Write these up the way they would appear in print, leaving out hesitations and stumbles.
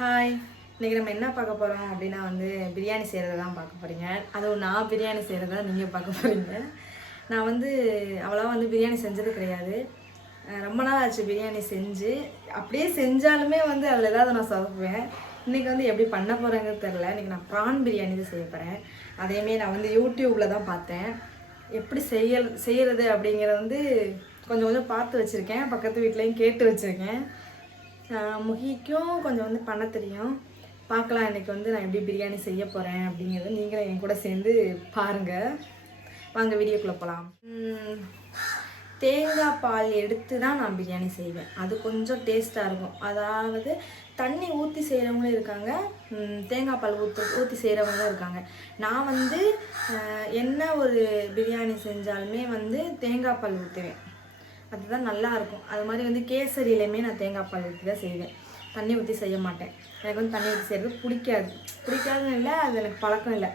Hi, இன்றைக்கி நம்ம என்ன பார்க்க போகிறோம் அப்படின்னா பிரியாணி செய்கிறத தான் பார்க்க போகிறீங்க. அதுவும் நான் பிரியாணி செய்கிறத நீங்கள் பார்க்க போகிறீங்க. நான் அவ்வளோவா பிரியாணி செஞ்சது கிடையாது. ரொம்ப நாள் ஆச்சு பிரியாணி செஞ்சு. அப்படியே செஞ்சாலுமே அதில் ஏதாவது நான் சொதப்புவேன். இன்றைக்கி எப்படி பண்ண போகிறேங்கிறது தெரில. இன்றைக்கி நான் ப்ரான் பிரியாணி தான் செய்ய போகிறேன். அதேமாரி நான் யூடியூப்பில் தான் பார்த்தேன். எப்படி செய்கிறது அப்படிங்கிறத கொஞ்சம் கொஞ்சம் பார்த்து வச்சுருக்கேன். பக்கத்து வீட்லேயும் கேட்டு வச்சுருக்கேன். முகிக்கும் கொஞ்சம் பண்ண தெரியும். பார்க்கலாம் இன்றைக்கி நான் எப்படி பிரியாணி செய்ய போகிறேன் அப்படிங்கிறத நீங்களும் என் கூட சேர்ந்து பாருங்கள். வாங்க வீடியோக்குள்ளே போகலாம். தேங்காய் பால் எடுத்து தான் நான் பிரியாணி செய்வேன். அது கொஞ்சம் டேஸ்ட்டாக இருக்கும். அதாவது தண்ணி ஊற்றி செய்கிறவங்களும் இருக்காங்க, தேங்காய் பால் ஊற்றி செய்கிறவங்களும் இருக்காங்க. நான் என்ன ஒரு பிரியாணி செஞ்சாலுமே தேங்காய் பால் ஊற்றுவேன். அதுதான் நல்லாயிருக்கும். அது மாதிரி கேசரியிலையுமே நான் தேங்காய் பால் ஊற்றி தான் செய்வேன். தண்ணி ஊற்றி செய்ய மாட்டேன். எனக்கு தண்ணி ஊற்றி செய்கிறது பிடிக்காதுன்னு இல்லை, அது எனக்கு பழக்கம் இல்லை.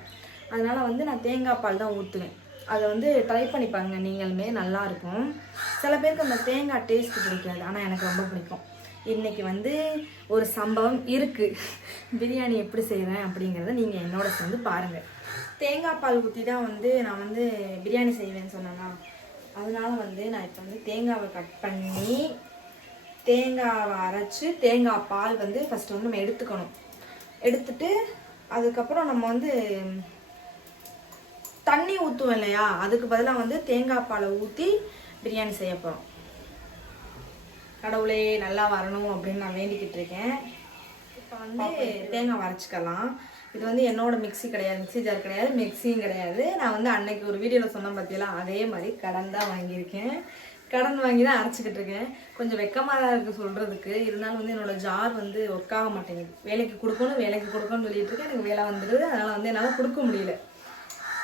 அதனால் நான் தேங்காய் பால் தான் ஊற்றுவேன். அதை ட்ரை பண்ணி பாருங்க, நீங்களுமே நல்லாயிருக்கும். சில பேருக்கு அந்த தேங்காய் டேஸ்ட்டு பிடிக்காது, ஆனால் எனக்கு ரொம்ப பிடிக்கும். இன்றைக்கி ஒரு சம்பவம் இருக்குது. பிரியாணி எப்படி செய்கிறேன் அப்படிங்கிறத நீங்கள் என்னோட சேர்ந்து பாருங்கள். தேங்காய் பால் ஊற்றி தான் நான் பிரியாணி செய்வேன்னு சொன்னேன்னா, அதனால் நான் இப்போ தேங்காவை கட் பண்ணி தேங்காவை அரைச்சி தேங்காய் பால் ஃபஸ்ட்டு நம்ம எடுத்துக்கணும். எடுத்துட்டு அதுக்கப்புறம் நம்ம தண்ணி ஊற்றுவோம் இல்லையா, அதுக்கு பதிலாக தேங்காய் பாலை ஊற்றி பிரியாணி செய்ய போகிறோம். கடவுளே நல்லா வரணும் அப்படின்னு நான் வேண்டிக்கிட்டு இருக்கேன். இப்போ தேங்காய் அரைச்சிக்கலாம். இது என்னோட மிக்ஸி கிடையாது, மிக்ஸி ஜார் கிடையாது, மிக்ஸியும் கிடையாது. நான் அன்னைக்கு ஒரு வீடியோவில் சொன்னேன் பார்த்தீங்களா, அதே மாதிரி கடன் தான் வாங்கியிருக்கேன். கடன் வாங்கி தான் அரைச்சிக்கிட்டு இருக்கேன். கொஞ்சம் வெக்கமாக தான் இருக்குது சொல்கிறதுக்கு. இருந்தாலும் என்னோடய ஜார் ஒர்க் ஆக மாட்டேங்குது. வேலைக்கு கொடுக்கணும்னு சொல்லிட்டு இருக்கேன். எனக்கு வேலை வந்துடுது. அதனால் என்னால் கொடுக்க முடியல.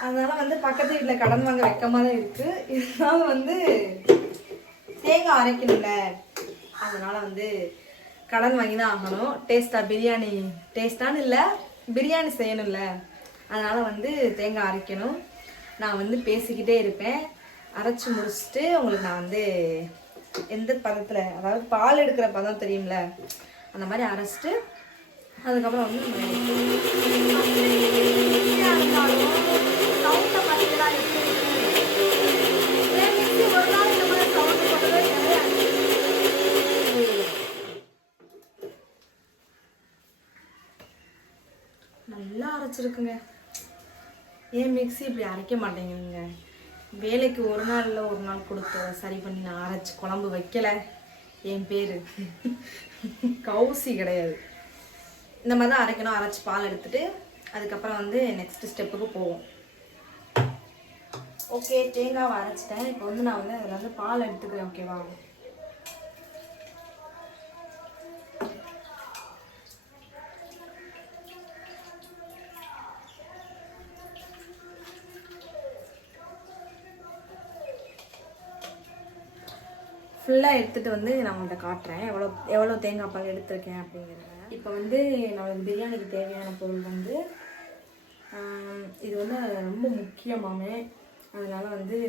அதனால் பக்கத்து வீட்டில் கடன் வாங்க வெக்கமாக தான் இருக்குது. இருந்தாலும் தேங்காய் அரைக்கணும்ல, அதனால் கடன் வாங்கி தான் ஆகணும். டேஸ்ட்டாக பிரியாணி டேஸ்ட்டானு இல்லை, பிரியாணி செய்யணும்ல, அதனால் தேங்காய் அரைக்கணும். நான் பேசிக்கிட்டே இருப்பேன். அரைச்சி முடிச்சுட்டு உங்களுக்கு நான் எந்த பதத்தில், அதாவது பால் எடுக்கிற பதம் தெரியும்ல, அந்த மாதிரி அரைச்சிட்டு அதுக்கப்புறம் நல்லா அரைச்சிருக்குங்க. ஏன் மிக்ஸி இப்படி அரைக்க மாட்டேங்குதுங்க? வேலைக்கு ஒரு நாள் இல்லை ஒரு நாள் கொடுத்து சரி பண்ணி நான் அரைச்சி குழம்பு வைக்கலை. என் பேர் கௌசி கிடையாது. இந்த மாதிரி தான் அரைக்கணும். அரைச்சி பால் எடுத்துட்டு அதுக்கப்புறம் நெக்ஸ்ட் ஸ்டெப்புக்கு போவோம். ஓகே, தேங்காவை அரைச்சிட்டேன். இப்போ நான் அதில் பால் எடுத்துக்கிறேன். ஓகேவா? ஃபுல்லாக எடுத்துகிட்டு நான் உங்கள்கிட்ட காட்டுறேன் எவ்வளோ தேங்காய் பால் எடுத்திருக்கேன் அப்படிங்கிறத. இப்போ நம்மளுக்கு பிரியாணிக்கு தேவையான பொருள் இது ரொம்ப முக்கியமாமே. அதனால் இது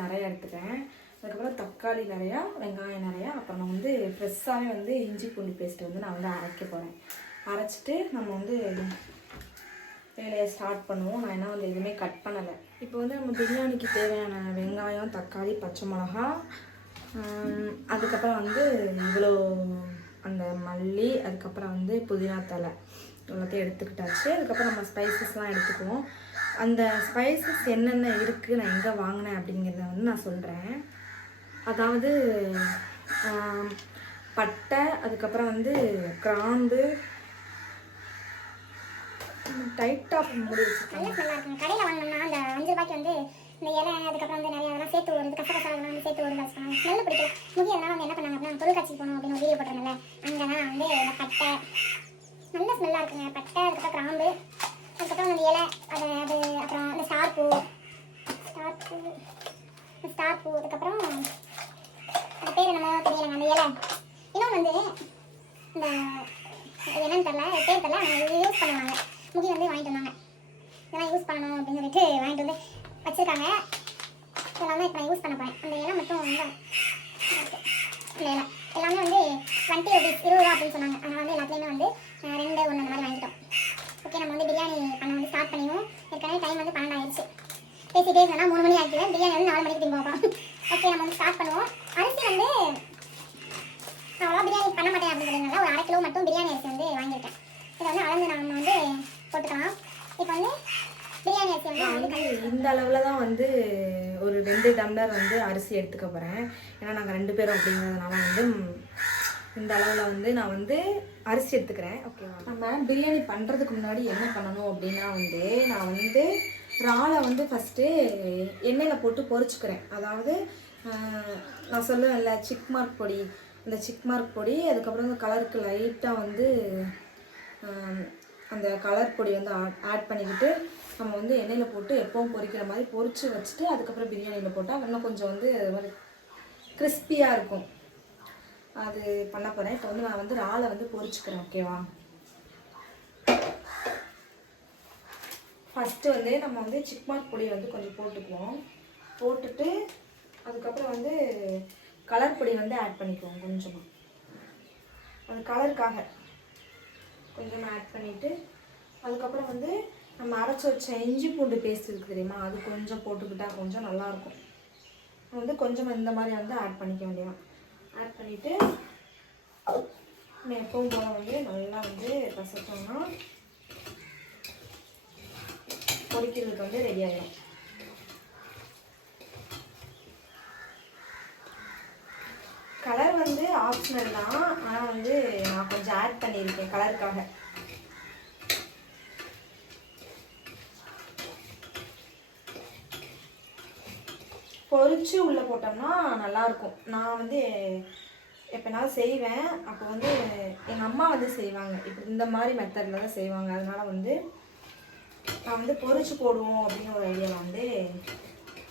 நிறையா எடுத்துட்டேன். அதுக்கப்புறம் தக்காளி நிறையா, வெங்காயம் நிறையா, அப்புறம் நான் ஃப்ரெஷ்ஷாகவே இஞ்சி பூண்டு பேஸ்ட்டு நான் அரைக்க போகிறேன். அரைச்சிட்டு நம்ம வேலையை ஸ்டார்ட் பண்ணுவோம். நான் என்ன எதுவுமே கட் பண்ணலை. இப்போ நம்ம பிரியாணிக்கு தேவையான வெங்காயம், தக்காளி, பச்சை மிளகா, அதுக்கப்புறம் இவ்வளோ அந்த மல்லி, அதுக்கப்புறம் புதினா தலை எல்லாத்தையும் எடுத்துக்கிட்டாச்சு. அதுக்கப்புறம் நம்ம ஸ்பைசஸ்லாம் எடுத்துக்குவோம். அந்த ஸ்பைசஸ் என்னென்ன இருக்குது, நான் எங்கே வாங்கினேன் அப்படிங்கிறத நான் சொல்கிறேன். அதாவது பட்டை, அதுக்கப்புறம் கிராம்பு, டைட்டாக முடி வச்சுருக்கேன். கடையில் வாங்கினோம்னா அந்த 5 ரூபாய்க்கு இந்த இலை, அதுக்கப்புறம் நிறைய அதெல்லாம் சேர்த்து ஒரு கசகசாலாம் சேர்த்து ஒரு வச்சுருக்காங்க. ஸ்மெல்லு பிடிக்கல. முடி அதெல்லாம் என்ன பண்ணாங்க அப்படின்னா, பொருள் காட்சி போகணும் அப்படின்னு ஒரு வீடியோ போட்டிருந்தேன்ல, அங்கே தான் இந்த பட்டை நல்ல ஸ்மெல்லாக இருக்குங்க. பட்டை, அதுக்கப்புறம் கிராம்பு, அதுக்கப்புறம் அந்த இலை, அது அப்புறம் அந்த ஸ்டார் பூ, அதுக்கப்புறம் அது பேர் என்னமோ தெரியலைங்க, அந்த இலை. இன்னும் இந்த என்னன்னு தெரில, பேர் தெரில, அவங்க யூஸ் பண்ணுவாங்க. முடி வாங்கிட்டு வந்தாங்க. இதெல்லாம் யூஸ் பண்ணணும் அப்படின்னு சொல்லிட்டு வாங்கிட்டு வச்சுருக்காங்க. இதெல்லாம் தான் இப்போ நான் யூஸ் பண்ண போகிறேன். அந்த இலை மட்டும் இந்த இலை எல்லாமே 20 ரூபா அப்படின்னு சொன்னாங்க. அதனால் எல்லாத்துலேயுமே வந்து 2 1 அந்த மாதிரி வாங்கிட்டோம். ஓகே, நம்ம வந்து பிரியாணி பண்ண வந்து ஸ்டார்ட் பண்ணிடுவோம். ஏற்கனவே டைம் வந்து 12 ஆயிடுச்சு. பேசிட்டே இருந்தால் 3 மணி ஆகிடுவேன். பிரியாணி வந்து 4 மணிக்கு திரும்ப பார்ப்போம். ஓகே, நம்ம வந்து ஸ்டார்ட் பண்ணுவோம். அரிசி வந்து அவ்வளோ பிரியாணி பண்ண மாட்டேன் அப்படிங்கிறதுனால ஒரு 1/2 கிலோ மட்டும் பிரியாணி அரிசி வந்து வாங்கியிருக்கேன். இதை வந்து அளந்து நம்ம வந்து போட்டுக்கலாம். இப்போ வந்து பிரியாணி அரிசி வந்து நான் வந்து இந்த அளவில் தான் வந்து ஒரு 2 டம்ளர் வந்து அரிசி எடுத்துக்க போகிறேன். ஏன்னா நாங்கள் 2 பேரும் அப்படிங்கிறதுனால வந்து இந்த அளவில் வந்து நான் வந்து அரிசி எடுத்துக்கிறேன். ஓகேவா? நம்ம பிரியாணி பண்ணுறதுக்கு முன்னாடி என்ன பண்ணணும் அப்படின்னா வந்து நான் வந்து இறாலை வந்து ஃபஸ்ட்டு எண்ணெயில் போட்டு பொரிச்சுக்கிறேன். அதாவது நான் சொல்லுவேன்ல சிக்மார்க் பொடி, இந்த சிக்மார்க் பொடி, அதுக்கப்புறம் இந்த கலருக்கு லைட்டாக வந்து அந்த கலர் பொடி வந்து ஆட் பண்ணிக்கிட்டு நம்ம வந்து எண்ணெயில் போட்டு எப்பவும் பொரிக்கிற மாதிரி பொரித்து வச்சுட்டு அதுக்கப்புறம் பிரியாணியில் போட்டால் இன்னும் கொஞ்சம் வந்து அது மாதிரி கிறிஸ்பியாக இருக்கும். அது பண்ண போகிறேன். இப்போ வந்து நான் வந்து இறாலை வந்து பொரிச்சுக்கிறேன். ஓகேவா? ஃபஸ்ட்டு வந்து நம்ம வந்து சிக்மார்க் பொடி வந்து கொஞ்சம் போட்டுக்குவோம். போட்டுட்டு அதுக்கப்புறம் வந்து கலர் பொடி வந்து ஆட் பண்ணிக்குவோம் கொஞ்சமாக. அந்த கலருக்காக கொஞ்சமாக ஆட் பண்ணிவிட்டு அதுக்கப்புறம் வந்து நம்ம அரைச்சி வச்ச இஞ்சி பூண்டு பேஸ்ட் இருக்குது தெரியுமா, அது கொஞ்சம் போட்டுக்கிட்டால் கொஞ்சம் நல்லாயிருக்கும். வந்து கொஞ்சமாக இந்த மாதிரி வந்து ஆட் பண்ணிக்க வேண்டியதான். ஆட் பண்ணிவிட்டு நம்ம எப்பவும் போல வந்து நல்லா வந்து பசத்தோம்னா பொரிக்கிறதுக்கு வந்து ரெடி ஆகிடும். கலர் வந்து ஆப்ஷனல் தான், ஆனால் வந்து நான் கொஞ்சம் ஆட் பண்ணியிருக்கேன் கலருக்காக. பொரிச்சு உள்ளே போட்டோம்னா நல்லாயிருக்கும். நான் வந்து எப்போனாலும் செய்வேன். அப்போ வந்து எங்கள் அம்மா வந்து செய்வாங்க, இப்படி இந்த மாதிரி மெத்தடில் தான் செய்வாங்க. அதனால் வந்து நான் வந்து பொரிச்சு போடுவோம் அப்படின்னு ஒரு ஐடியாவில் வந்து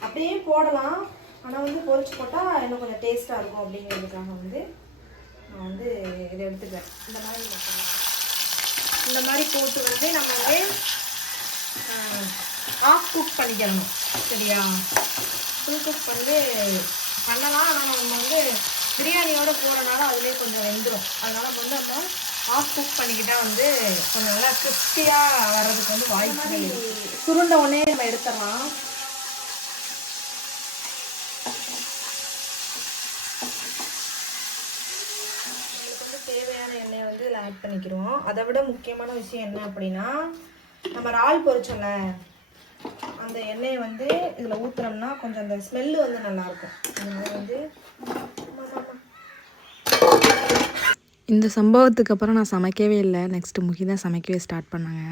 அப்படியே போடலாம். ஆனால் வந்து பொரிச்சு போட்டால் இன்னும் கொஞ்சம் டேஸ்ட்டாக இருக்கும் அப்படிங்கிறதுக்காக வந்து நான் வந்து இதை எடுத்துக்கிறேன். இந்த மாதிரி போட்டு வந்து நம்ம வந்து ஆஃப் குக் பண்ணிக்கணும். சரியா? ஃபுல் குக் வந்து பண்ணலாம். ஆனால் நம்ம வந்து பிரியாணியோடு போகிறனால அதுலேயே கொஞ்சம் வெந்துடும். அதனால் வந்து நம்ம ஆஃப் குக் பண்ணிக்கிட்டால் வந்து கொஞ்சம் நல்லா கிறிஸ்பியாக வர்றதுக்கு வந்து வாய்ப்பு. சுருண்ட உடனே நம்ம எடுத்துடலாம். நம்மளுக்கு வந்து தேவையான எண்ணெயை வந்து இதில் ஆட் பண்ணிக்கிறோம். அதை விட முக்கியமான விஷயம் என்ன அப்படின்னா, நம்ம இறால் பொரிச்சோம்ல, அந்த எண்ணெயை வந்து இதில் ஊற்றுனோம்னா கொஞ்சம் அந்த ஸ்மெல்லு வந்து நல்லாயிருக்கும். அதனால வந்து இந்த சம்பவத்துக்கு அப்புறம் நான் சமைக்கவே இல்லை. நெக்ஸ்ட்டு முகி தான் சமைக்கவே ஸ்டார்ட் பண்ணாங்க.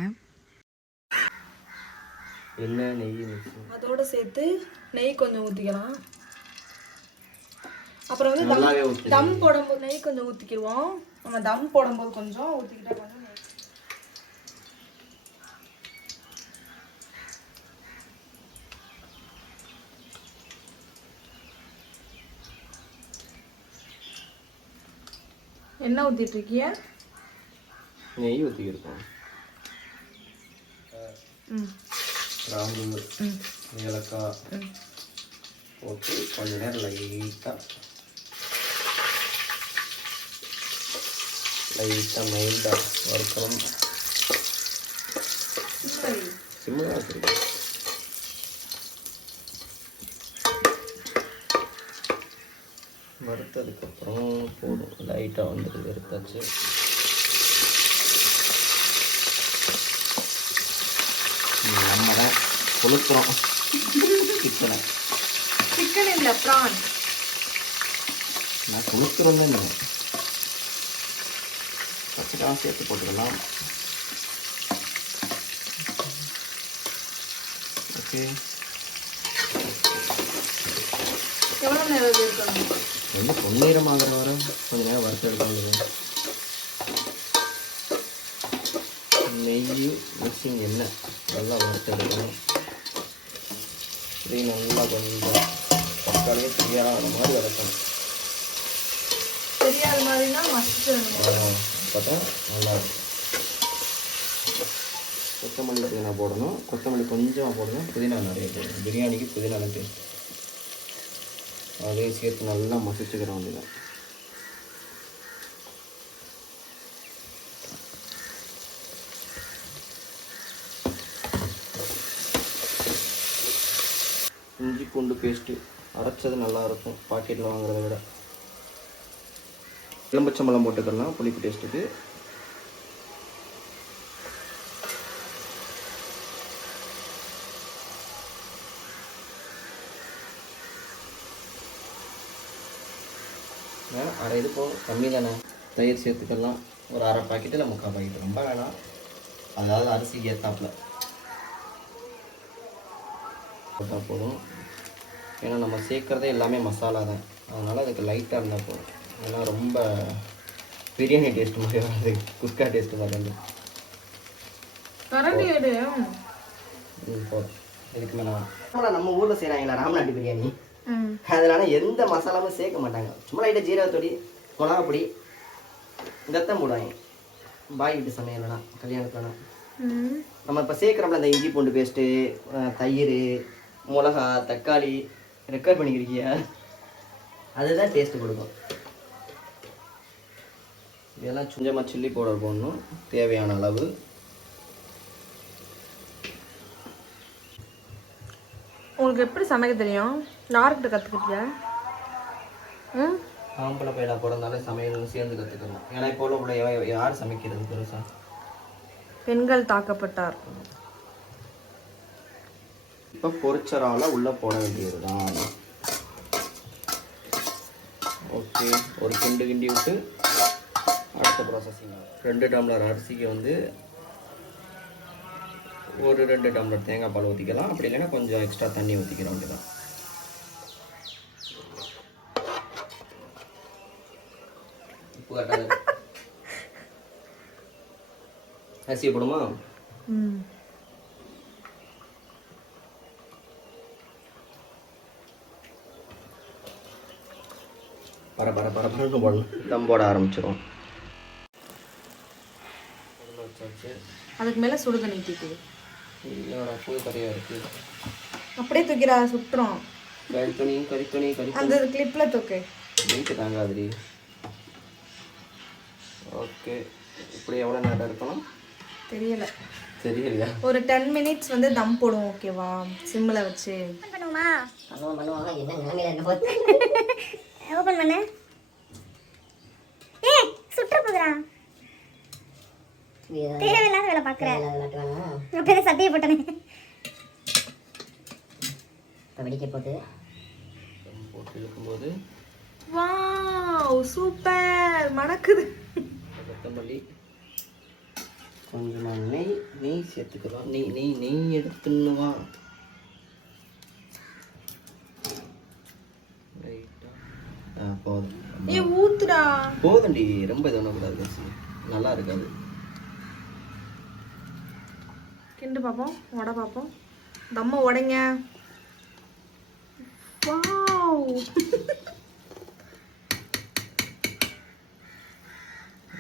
அதோடு சேர்த்து நெய் கொஞ்சம் ஊற்றிக்கலாம். அப்புறம் வந்து தம் போடும்போது நெய் கொஞ்சம் ஊற்றிக்கிடுவோம். நம்ம தம் போடும்போது கொஞ்சம் ஊற்றிக்கிட்டா கொஞ்சம் என்ன ஊற்றிட்டு இருக்கிய? நெய் ஊற்றிக்கிருக்கோம். கிராம்பு, ஏலக்காய் போட்டு கொஞ்ச நேரம் லைட்டாக மைல்டாக வறுக்கணும். சிம்மில் வச்சுருக்கோம். வறுத்ததுக்கப்புறம் போடும். லைட்டாக வந்துட்டு வறுத்தாச்சு. நம்ம தான் கொளுத்துறோம் சிக்கனை. சிக்கன் இல்லை, ப்ரான். நான் கொளுத்துறோம் தான் இல்லை. பச்சைக்காய் சேர்த்து போட்டுக்கலாம். ஓகே, எவ்வளோ நேரம் இருக்கணும்? ரொம்ப பொன்னிறமாகிற வர கொஞ்சம் நேரம் வறுத்து எடுக்கணும். நெய் மிக்சிங் எண்ணெய் நல்லா வறுத்து எடுக்கணும். இது நல்லா கொஞ்சம் தக்காளியே தெரியாத மாதிரி வளர்க்கணும். தெரியாத மாதிரினா மஸ்ட்டு பார்த்தா நல்லாயிருக்கும். கொத்தமல்லி புதினா போடணும். கொத்தமல்லி கொஞ்சமாக போடணும். புதினா நிறைய போடணும். பிரியாணிக்கு புதினா டேஸ்ட். அதையும் சேர்த்து நல்லா மசிச்சுக்கிற வேண்டியதான். இஞ்சி பூண்டு பேஸ்ட்டு அரைச்சது நல்லாயிருக்கும் பாக்கெட்டில் வாங்குறத விட. எலும்பச்சம்பழம் போட்டுக்கலாம் புளிப்பு டேஸ்ட்டுக்கு. அரை இது போகும், கம்மி தானே. தயிர் சேர்த்துக்கலாம், ஒரு அரை பாக்கெட்டு இல்லை 3/4 பாக்கெட், ரொம்ப வேணாம். அதாவது அரிசிக்கு ஏற்றாப்புல போட்டால் போதும். ஏன்னா நம்ம சேர்க்குறதே எல்லாமே மசாலா தான், அதனால் அதுக்கு லைட்டாக இருந்தால் போதும். ஏன்னா ரொம்ப பிரியாணி டேஸ்ட் மாதிரி வராது, குஸ்கா டேஸ்ட் மாதிரி வந்து போதும். இதுக்கு மேலே நம்ம ஊரில் செய்கிறாங்களா ராமநாட்டு பிரியாணி, அதனால எந்த மசாலாவும் சேர்க்க மாட்டாங்க. சும்மா லைட்டாக ஜீரகத்தொடி, மிளகாப்பொடி, இதைத்தான் போடுவாங்க. பாய் வீட்டு சமையல்னா கல்யாணத்துலனா நம்ம இப்போ சேர்க்குறோம்ல இந்த இஞ்சி பூண்டு பேஸ்ட்டு, தயிர், மிளகா, தக்காளி ரெக்கார்ட் பண்ணிக்கிறியா, அதுதான் டேஸ்ட்டு கொடுக்கும். இதெல்லாம் கொஞ்சமாக சில்லி பவுடர் போடணும் தேவையான அளவு. உங்களுக்கு எப்படி சமைக்க தெரியும்? யார்கிட்ட கற்றுக்கிட்டியா? ஆம்பளை பையனா பிறந்தாலே சமையல் சேர்ந்து கற்றுக்கணும். ஏன்னா இப்போ உள்ள யார் சமைக்கிறது பெருசா? பெண்கள் தாக்கப்பட்டார். இப்போ பொரிச்சரால உள்ளே போட வேண்டியது தான். ஓகே, ஒரு கிண்டு கிண்டி விட்டு அடுத்த ப்ராசஸிங். 2 டம்ளர் அரிசிக்கு வந்து ஒரு 2 டம்ளர் தேங்காய் பால் ஊற்றிக்கலாம். அப்படி இல்லைன்னா கொஞ்சம் எக்ஸ்ட்ரா தண்ணி ஊற்றிக்கலாம். அப்படிதான். உப்பு கட்டாது. அரிசியை போடுமா? பரபரன்னு போடணும். தம் போட ஆரம்பிச்சிடும். அதுக்கு மேலே சுடு தண்ணி ஊற்றிக்குது. இல்லைடா, புது கறியாக இருக்குது. அப்படியே தூக்கிறா, சுட்டுறோம். கறி அந்த கிளிப்பில் தூக்கு. வெயிட்டு தாங்காதுடி. ஓகே, இப்படி எவ்வளோ நேரம் இருக்கணும் தெரியலையா? ஒரு 10 மினிட்ஸ் வந்து தம் போடுவோம். ஓகேவா? சிம்மில் வச்சு பண்ணுவோமா? பண்ணுவோம். என்ன நிலைமையில என்ன போது? ஓப்பன் பண்ணு. ஏய், சுற்ற போகுதுடா. தேவையில்லாத வேலை பார்க்குறேன். அப்படியே சத்திய போட்டனே. இப்போ வெடிக்க போட்டு இருக்கும்போது வாவ், சூப்பர் மணக்குது. கொத்தமல்லி, கொஞ்சமாக நெய் சேர்த்துக்கலாம். நெய் எடுத்துன்னு வா. போதும். ஏ ஊத்துடா. போதும்டி, ரொம்ப இது பண்ணக்கூடாது, நல்லா இருக்காது. கிண்டு பார்ப்போம், வடை பார்ப்போம். தம்ம உடைங்க. வாவ்,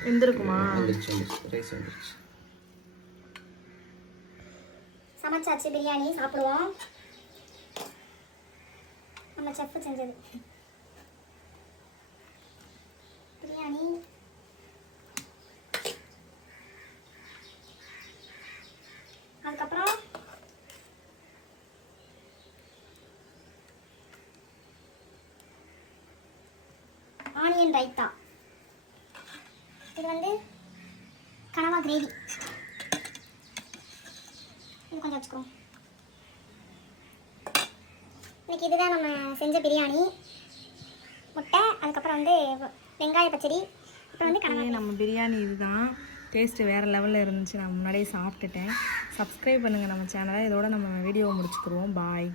வெந்திருக்குமா? ரைஸ் வந்துருச்சு. சமைச்சாச்சு, பிரியாணி சாப்பிடுவோம். நம்ம செஃப் செஞ்சது பிரியாணி. அதுக்கப்புறம் ஆனியன் ரைத்தா. இது வந்து கனவா கிரேவி. இது கொஞ்சம் வச்சுக்கோ. இன்னைக்கு இதுதான் நம்ம செஞ்ச பிரியாணி. முட்டை, அதுக்கப்புறம் வந்து வெங்காய பச்சடி, அப்புறம் வந்து கனவா. நம்ம பிரியாணி இதுதான். டேஸ்ட்டு வேறு லெவலில் இருந்துச்சு. நான் முன்னாடியே சாப்பிட்டுட்டேன். சப்ஸ்கிரைப் பண்ணுங்கள் நம்ம சேனலை. இதோட நம்ம வீடியோவை முடிச்சுக்குருவோம். பாய்.